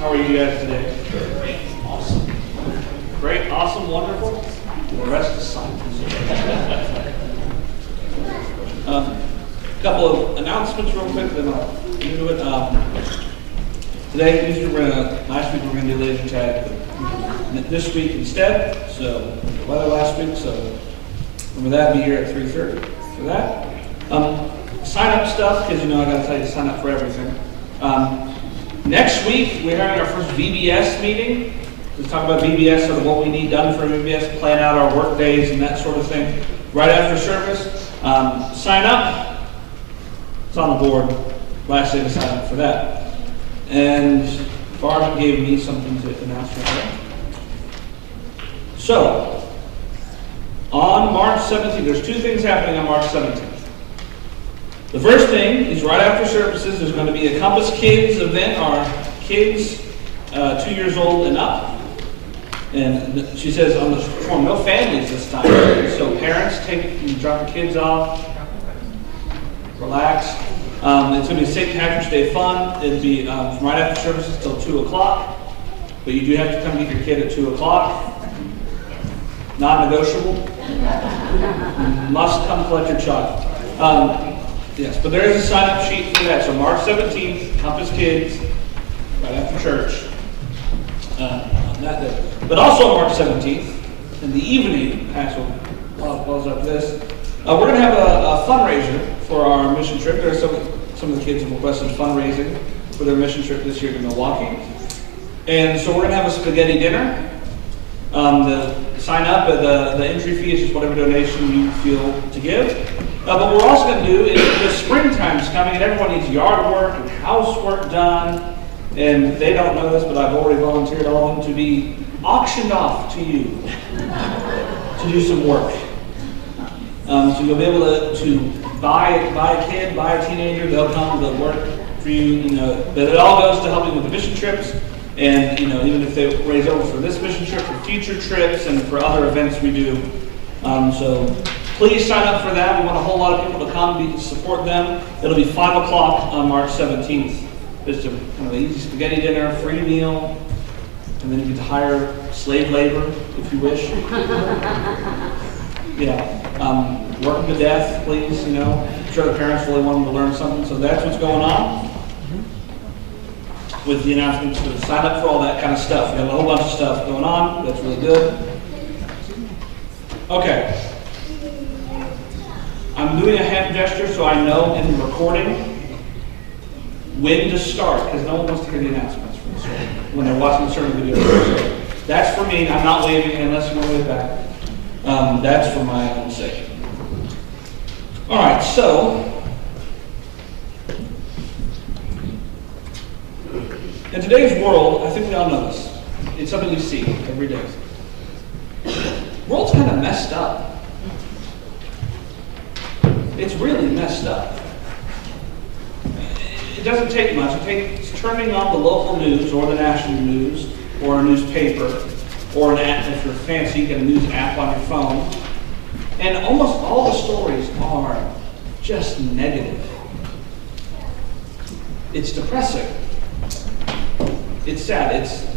How are you guys today? Great. Awesome. Great, awesome, wonderful. The rest is silence. Couple of announcements real quick, then I'll get into it. Today, last week we were going to do laser tag, but this week instead, so the weather last week, so remember that, be here at 3:30 for that. Sign up stuff, because I got to tell you to sign up for everything. Next week, we're having our first VBS meeting. Let's talk about VBS, sort of what we need done for VBS, plan out our work days and that sort of thing. Right after service, sign up. It's on the board. Last day to sign up for that. And Barb gave me something to announce for her. So, on March 17th, there's two things happening on March 17th. The first thing is right after services, there's going to be a Compass Kids event, our kids 2 years old and up. And she says on the form, no families this time. So parents drop your kids off, relax. It's going to be St. Patrick's Day fun. It'll be from right after services till 2 o'clock. But you do have to come get your kid at 2 o'clock. Non-negotiable. Must come collect your child. Yes, but there is a sign-up sheet for that. So March 17th, Compass Kids, right after church. On that day. But also on March 17th, in the evening, Axel calls up this, we're going to have a fundraiser for our mission trip. There are some of the kids have requested fundraising for their mission trip this year to Milwaukee. And so we're going to have a spaghetti dinner. The sign up, the entry fee is just whatever donation you feel to give. But what we're also going to do is, the springtime's coming and everyone needs yard work and housework done. And they don't know this, but I've already volunteered all of them to be auctioned off to you to do some work. So you'll be able to buy a kid, buy a teenager, they'll come, they'll work for you, But it all goes to helping with the mission trips. And, even if they raise over for this mission trip, for future trips, and for other events we do. So please sign up for that. We want a whole lot of people to come to support them. It'll be 5 o'clock on March 17th. It's a kind of easy spaghetti dinner, free meal, and then you get to hire slave labor if you wish. Yeah. Working to death, please, I'm sure the parents really want them to learn something. So that's what's going on with the announcements. To sign up for all that kind of stuff. We have a whole bunch of stuff going on. That's really good. Okay. I'm doing a hand gesture so I know in the recording when to start, because no one wants to hear the announcements from the sermon when they're watching the sermon video. So that's for me. I'm not waving unless you want to wave back. That's for my own sake. All right, so in today's world, I think we all know this. It's something you see every day. The world's kind of messed up. It's really messed up. It doesn't take much. It takes turning on the local news or the national news or a newspaper or an app. If you're fancy, you get a news app on your phone. And almost all the stories are just negative. It's depressing. It's sad.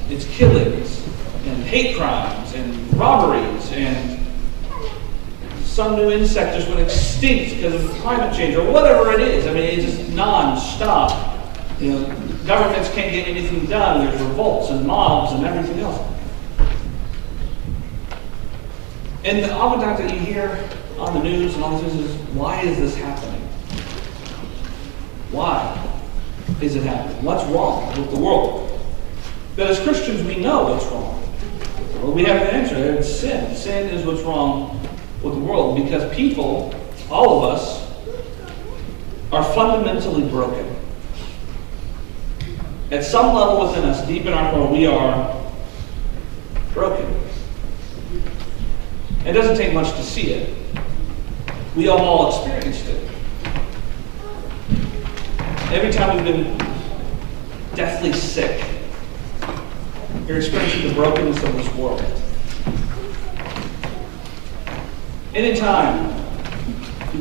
It's killings and hate crimes and robberies and some new insect just went extinct because of climate change or whatever it is. It's just non-stop. Governments can't get anything done. There's revolts and mobs and everything else. And oftentimes that you hear on the news and all this is, why is this happening? Why is it happening? What's wrong with the world? But as Christians, we know what's wrong. Well, we have an answer. It's sin. Sin is what's wrong with the world, because people, all of us, are fundamentally broken. At some level within us, deep in our core, we are broken. It doesn't take much to see it. We have all experienced it. Every time we've been deathly sick, you're experiencing the brokenness of this world. Anytime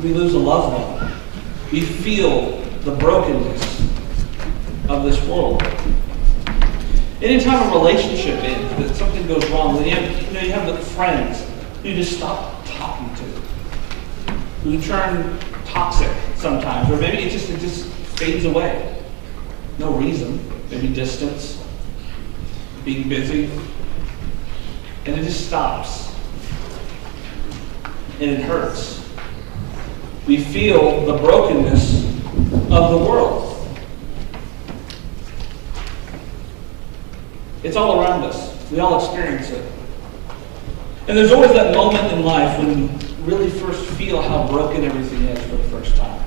we lose a loved one, we feel the brokenness of this world. Anytime a relationship ends, that something goes wrong, then you have the friends who you just stop talking to, who turn toxic sometimes, or maybe it just fades away. No reason. Maybe distance, being busy, and it just stops. And it hurts. We feel the brokenness of the world. It's all around us. We all experience it. And there's always that moment in life when you really first feel how broken everything is for the first time.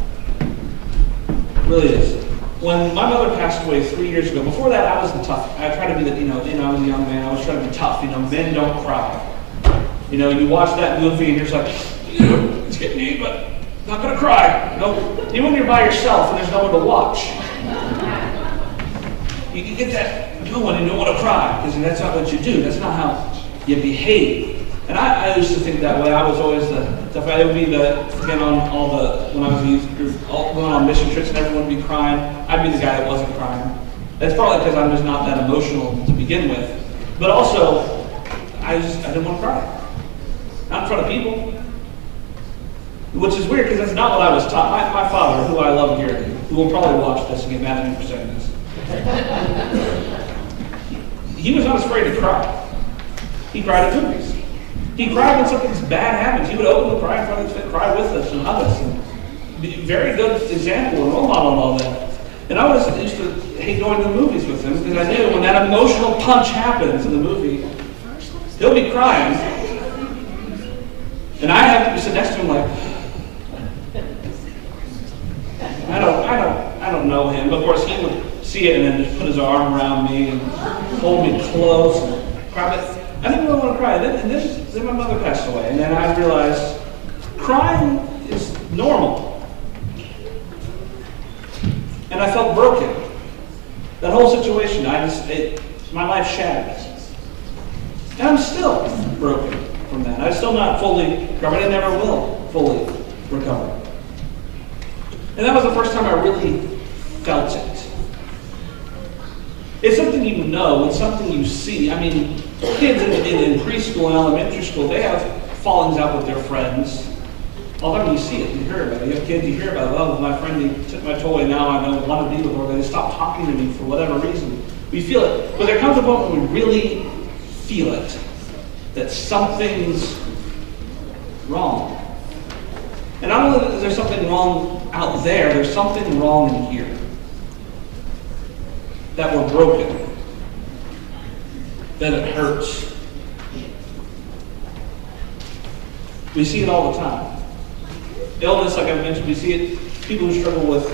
It really is. When my mother passed away 3 years ago, before that I was the tough. I tried to be the, I was a young man, I was trying to be tough. Men don't cry. You watch that movie and you're just like, it's getting me, but I'm not going to cry. Even when you're by yourself and there's no one to watch. You get that going and you don't want to cry, because that's not what you do. That's not how you behave. And I used to think that way. I was always I would be again on when I was a youth group, going on mission trips and everyone would be crying. I'd be the guy that wasn't crying. That's probably because I'm just not that emotional to begin with. But also, I didn't want to cry. Not in front of people. Which is weird, because that's not what I was taught. My father, who I love dearly, who will probably watch this and get mad at me for saying this, he was not afraid to cry. He cried at movies. He cried when something bad happens. He would open the cry in front of us, cry with us and hug us. And be very good example and role model and all that. And I used to hate going to the movies with him, because I knew when that emotional punch happens in the movie, he'll be crying. And I have to be sitting next to him like, I don't know him. But of course, he would see it and then just put his arm around me and hold me close and cry. But I didn't really want to cry. And then my mother passed away. And then I realized crying is normal. And I felt broken. That whole situation, my life shattered. And I'm still broken from that. I'm still not fully recovered. I never will fully recover. And that was the first time I really felt it. It's something you know. It's something you see. I mean, kids in preschool and elementary school, they have fallings out with their friends. All the time you see it, you hear about it. You have kids, you hear about it. Oh, my friend, he took my toy, and now I don't want to be with her. They stopped talking to me for whatever reason. We feel it. But there comes a point when we really feel it, that something's wrong. And not only is there something wrong out there, there's something wrong in here. That we're broken. That it hurts. We see it all the time. Illness, like I mentioned, we see it. People who struggle with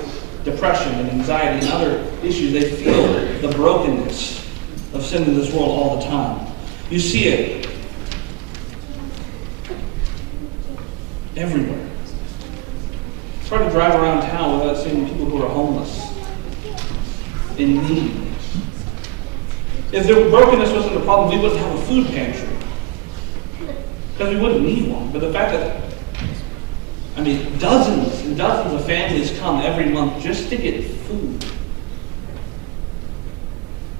depression and anxiety and other issues, they feel the brokenness of sin in this world all the time. You see it everywhere. It's hard to drive around town without seeing people who are homeless, in need. If the brokenness wasn't a problem, we wouldn't have a food pantry. Because we wouldn't need one. But the fact that, dozens and dozens of families come every month just to get food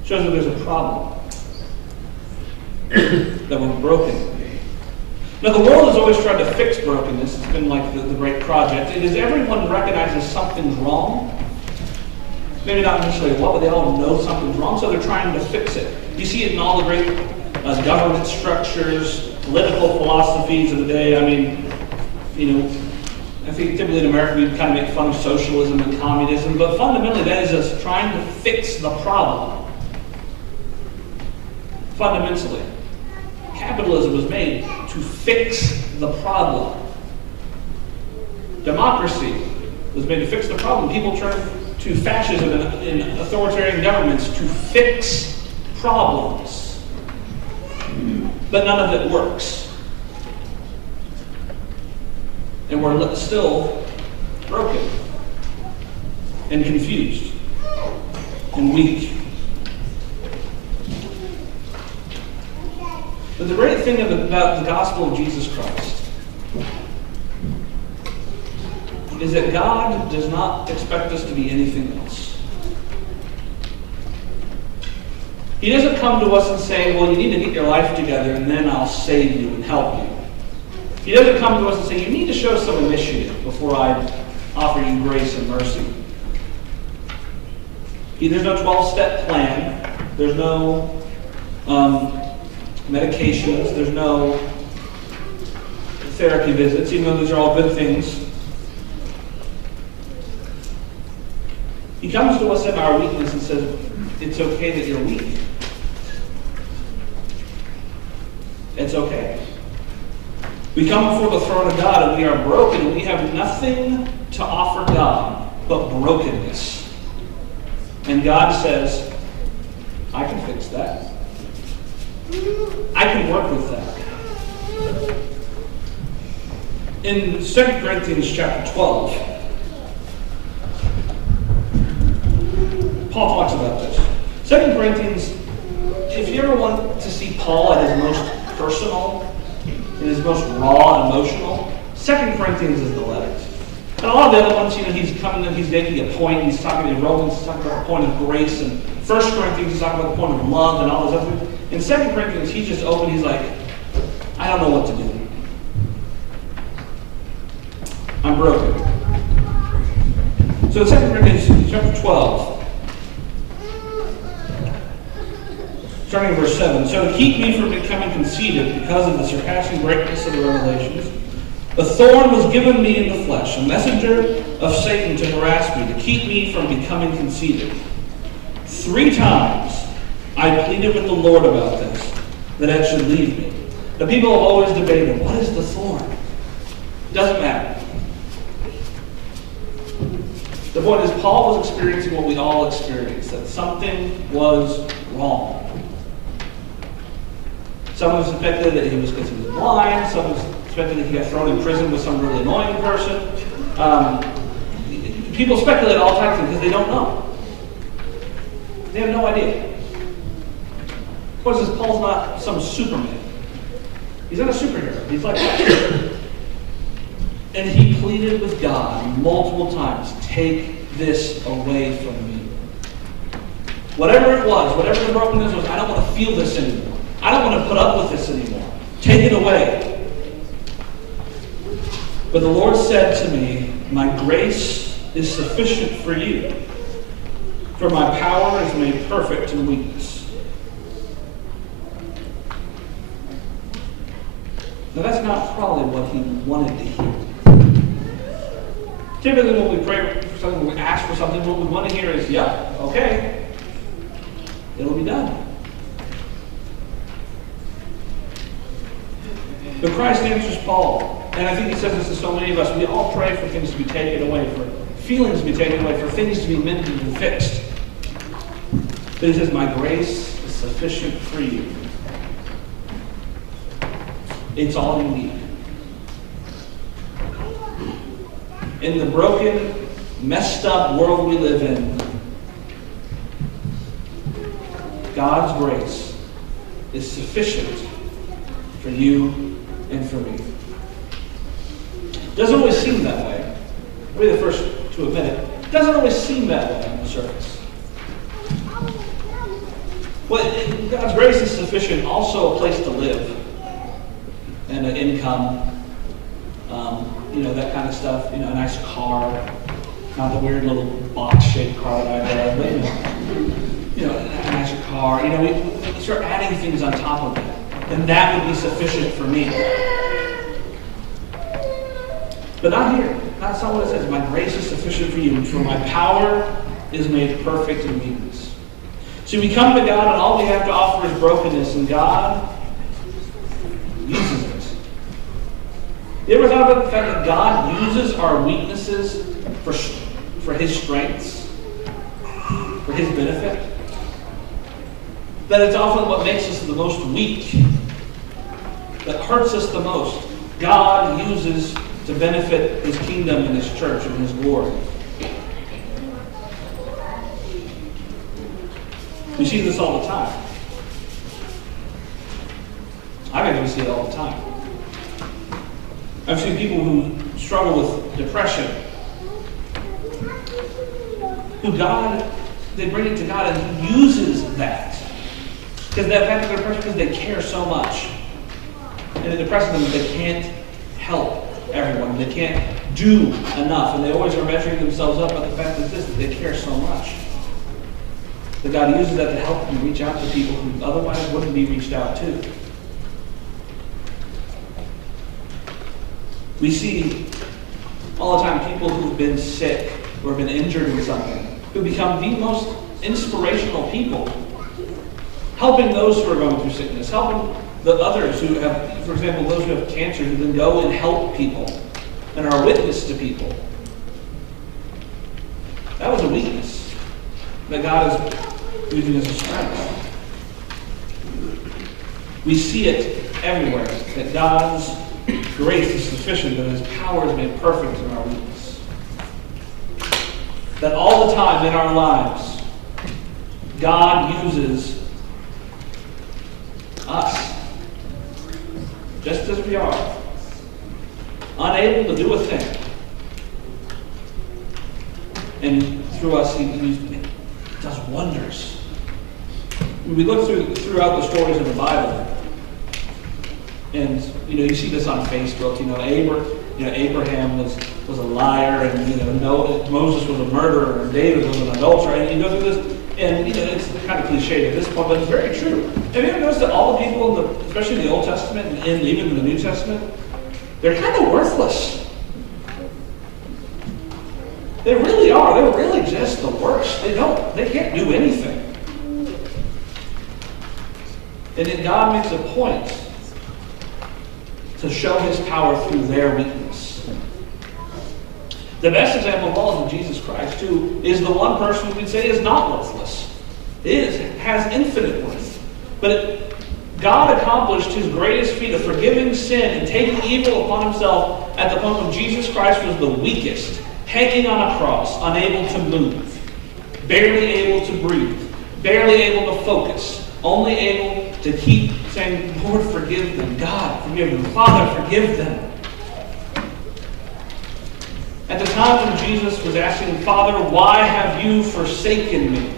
shows that there's a problem. That we're broken. Now, the world has always tried to fix brokenness. It's been like the great project. It is everyone recognizes something's wrong. Maybe not necessarily what, but they all know something's wrong, so they're trying to fix it. You see it in all the great government structures, political philosophies of the day. I think typically in America we kind of make fun of socialism and communism, but fundamentally that is us trying to fix the problem. Fundamentally. Capitalism was made to fix the problem. Democracy was made to fix the problem. People turn to fascism and authoritarian governments to fix problems. But none of it works. And we're still broken and confused and weak. But the great thing about the gospel of Jesus Christ is that God does not expect us to be anything else. He doesn't come to us and say, well, you need to get your life together and then I'll save you and help you. He doesn't come to us and say, you need to show some initiative before I offer you grace and mercy. There's no 12-step plan. There's no medications. There's no therapy visits, even though these are all good things. He comes to us in our weakness and says, it's okay that you're weak. It's okay. We come before the throne of God and we are broken and we have nothing to offer God but brokenness. And God says, I can fix that. I can work with that. In 2 Corinthians chapter 12, Paul talks about this. 2 Corinthians, if you ever want to see Paul at his most personal, in his most raw and emotional, 2 Corinthians is the letter. And a lot of the other ones, he's coming and he's making a point. He's talking in Romans, he's talking about the point of grace. And 1 Corinthians, he's talking about the point of love and all those other things. In 2 Corinthians, he's just open. He's like, I don't know what to do. I'm broken. So in 2 Corinthians chapter 12, starting in verse 7, so to keep me from becoming conceited because of the surpassing greatness of the revelations, a thorn was given me in the flesh, a messenger of Satan to harass me, to keep me from becoming conceited. 3 times I pleaded with the Lord about this, that it should leave me. The people have always debated, what is the thorn? It doesn't matter. The point is, Paul was experiencing what we all experience, that something was wrong. Some suspected that he was blind. Some suspected that he got thrown in prison with some really annoying person. People speculate all types of things because they don't know. They have no idea. Of course, Paul's not some Superman. He's not a superhero. He's like that. And he pleaded with God multiple times, take this away from me. Whatever it was, whatever the brokenness was, I don't want to feel this anymore. I don't want to put up with this anymore. Take it away. But the Lord said to me, my grace is sufficient for you, for my power is made perfect in weakness. Now that's not probably what he wanted to hear. Typically when we pray for something, when we ask for something, what we want to hear is, yeah, okay, it'll be done. But Christ answers Paul, and I think he says this to so many of us. We all pray for things to be taken away, for feelings to be taken away, for things to be mended and fixed. But he says, my grace is sufficient for you. It's all you need. In the broken, messed up world we live in, God's grace is sufficient for you and for me. It doesn't always seem that way. I'll be the first to admit it. It doesn't always seem that way on the surface. Well, God's grace is sufficient, also a place to live and an income, that kind of stuff. A nice car, not the weird little box-shaped car that I have, but a nicer car. We start adding things on top of that, and that would be sufficient for me. But not here. That's not what it says. My grace is sufficient for you, for my power is made perfect in weakness. So we come to God, and all we have to offer is brokenness, and God uses it. You ever thought about the fact that God uses our weaknesses for His strengths, for His benefit? That it's often what makes us the most weak, that hurts us the most, God uses to benefit His kingdom and His church and His glory. We see this all the time. I think we see it all the time. I've seen people who struggle with depression, who they bring it to God and He uses that Because the fact that they're depressed because they care so much. And it depresses them that they can't help everyone. They can't do enough. And they always are measuring themselves up by the fact that they care so much. That God uses that to help them reach out to people who otherwise wouldn't be reached out to. We see all the time people who've been sick or have been injured in something who become the most inspirational people. Helping those who are going through sickness, helping the others who have, for example, those who have cancer, who then go and help people and are a witness to people. That was a weakness that God is using as a strength. We see it everywhere, that God's grace is sufficient, that His power is made perfect in our weakness. That all the time in our lives, God uses us, just as we are, unable to do a thing. And through us, He does wonders. When we look throughout the stories of the Bible, and you see this on Facebook. Abraham was a liar, and Moses was a murderer, and David was an adulterer, and you go through this. And it's kind of cliche at this point, but it's very true. Have you ever noticed that all the people, especially in the Old Testament and even in the New Testament, they're kind of worthless. They really are. They're really just the worst. They can't do anything. And then God makes a point to show His power through their weakness. The best example of all is in Jesus Christ, who is the one person we could say is not worthless. Has infinite worth. But God accomplished His greatest feat of forgiving sin and taking evil upon Himself at the point when Jesus Christ was the weakest, hanging on a cross, unable to move, barely able to breathe, barely able to focus, only able to keep saying, Lord, forgive them. God, forgive them. Father, forgive them. At the time when Jesus was asking, Father, why have you forsaken me?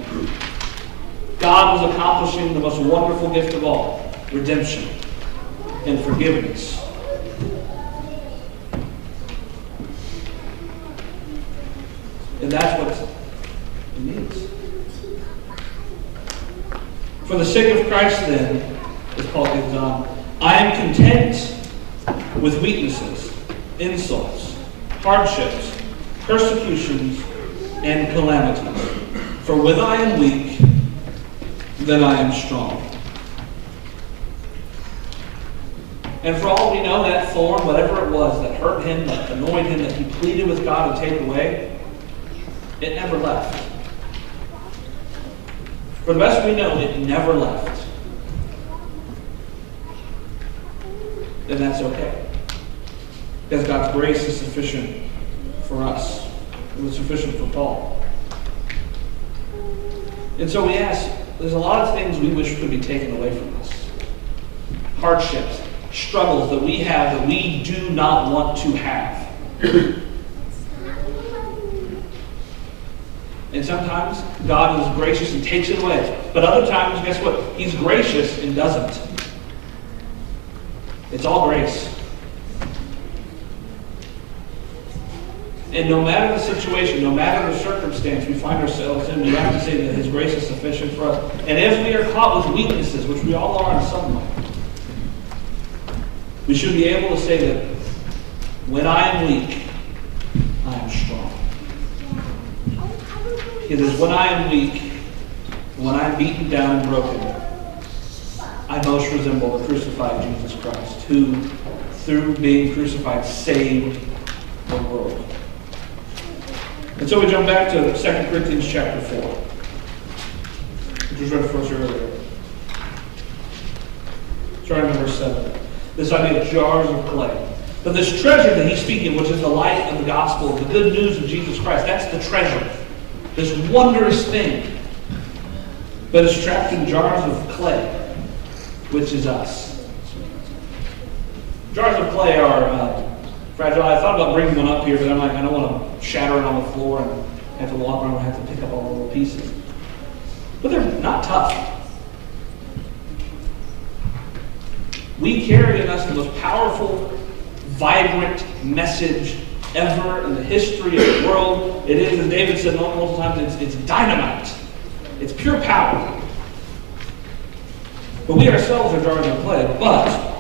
God was accomplishing the most wonderful gift of all, redemption and forgiveness. And that's what it means. For the sake of Christ, then, as Paul goes on, I am content with weaknesses, insults, hardships, persecutions, and calamities. For when I am weak, then I am strong. And for all we know, that thorn, whatever it was that hurt him, that annoyed him, that he pleaded with God to take away, it never left. For the best we know, it never left. And that's okay. Because God's grace is sufficient for us. It was sufficient for Paul. And so we ask, there's a lot of things we wish could be taken away from us. Hardships, struggles that we have that we do not want to have. And sometimes God is gracious and takes it away. But other times, guess what? He's gracious and doesn't. It's all grace. And no matter the situation, no matter the circumstance we find ourselves in, we have to say that His grace is sufficient for us. And if we are caught with weaknesses, which we all are in some way, we should be able to say that when I am weak, I am strong. Because when I am weak, when I am beaten down and broken, I most resemble the crucified Jesus Christ, who, through being crucified, saved the world. And so we jump back to 2 Corinthians chapter 4, which was read for us earlier. Starting in verse 7. This idea of jars of clay. But this treasure that he's speaking, which is the light of the gospel, the good news of Jesus Christ, that's the treasure. This wondrous thing. But it's trapped in jars of clay, which is us. Jars of clay are fragile. I thought about bringing one up here, but I'm like, I don't want to shatter it on the floor and have to walk around and have to pick up all the little pieces. But they're not tough. We carry in us the most powerful, vibrant message ever in the history of the world. It is, as David said multiple times, it's dynamite. It's pure power. But we ourselves are jars of clay. But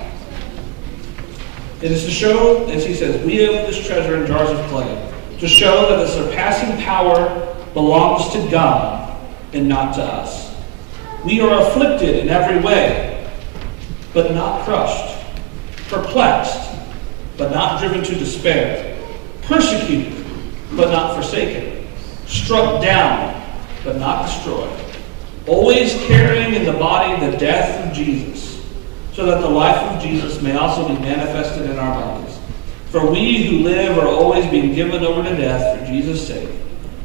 it is to show, as he says, we have this treasure in jars of clay, to show that the surpassing power belongs to God and not to us. We are afflicted in every way, but not crushed, perplexed, but not driven to despair, persecuted, but not forsaken, struck down, but not destroyed, always carrying in the body the death of Jesus, so that the life of Jesus may also be manifested in our bodies. For we who live are always being given over to death for Jesus' sake,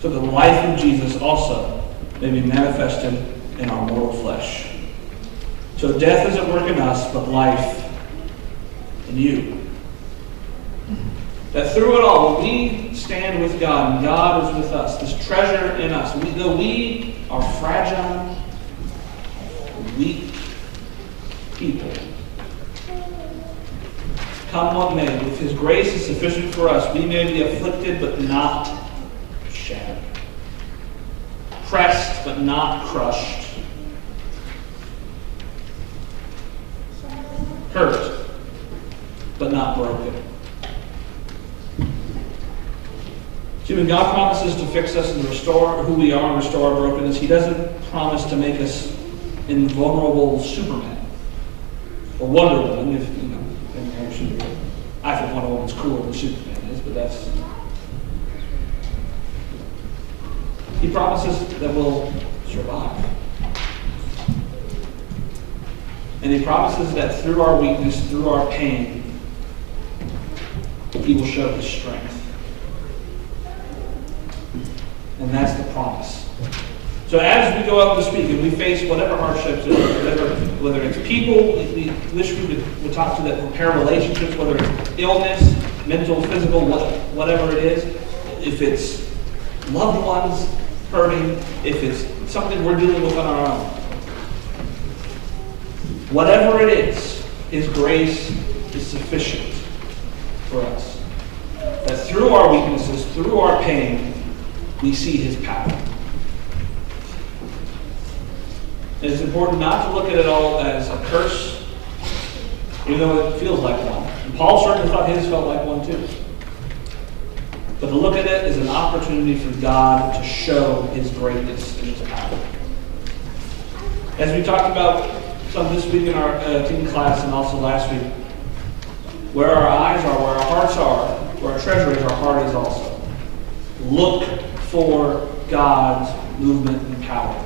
so that the life of Jesus also may be manifested in our mortal flesh. So death is at work in us, but life in you. That through it all, when we stand with God and God is with us, this treasure in us, though we are fragile, weak people, come what may, with His grace is sufficient for us. We may be afflicted, but not shattered. Pressed, but not crushed. Hurt, but not broken. See, when God promises to fix us and restore who we are and restore our brokenness, He doesn't promise to make us invulnerable Superman or Wonder Woman. If you know, I think Wonder Woman's cooler than Superman is, but that's. He promises that we'll survive. And He promises that through our weakness, through our pain, He will show His strength. And that's the promise. So as we go out to speak and we face whatever hardships, whether it's people we wish we would talk to that repair relationships, whether it's illness, mental, physical, whatever it is, if it's loved ones hurting, if it's something we're dealing with on our own, whatever it is, His grace is sufficient for us. That through our weaknesses, through our pain, we see His power. And it's important not to look at it all as a curse, even though it feels like one. And Paul certainly thought his felt like one too. But to look at it as an opportunity for God to show His greatness and His power. As we talked about some this week in our teen class and also last week, where our eyes are, where our hearts are, where our treasure is, our heart is also. Look for God's movement and power.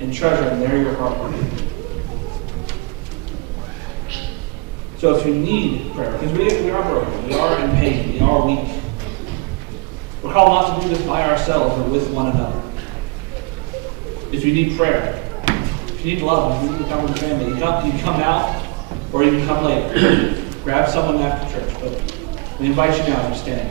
And treasure, and there your heart will be. So if you need prayer, because we are broken, we are in pain, we are weak. We're called not to do this by ourselves, but with one another. If you need prayer, if you need love, if you need to come with the family, you can come out, or you can come later. Grab someone after church. But we invite you now as we stand.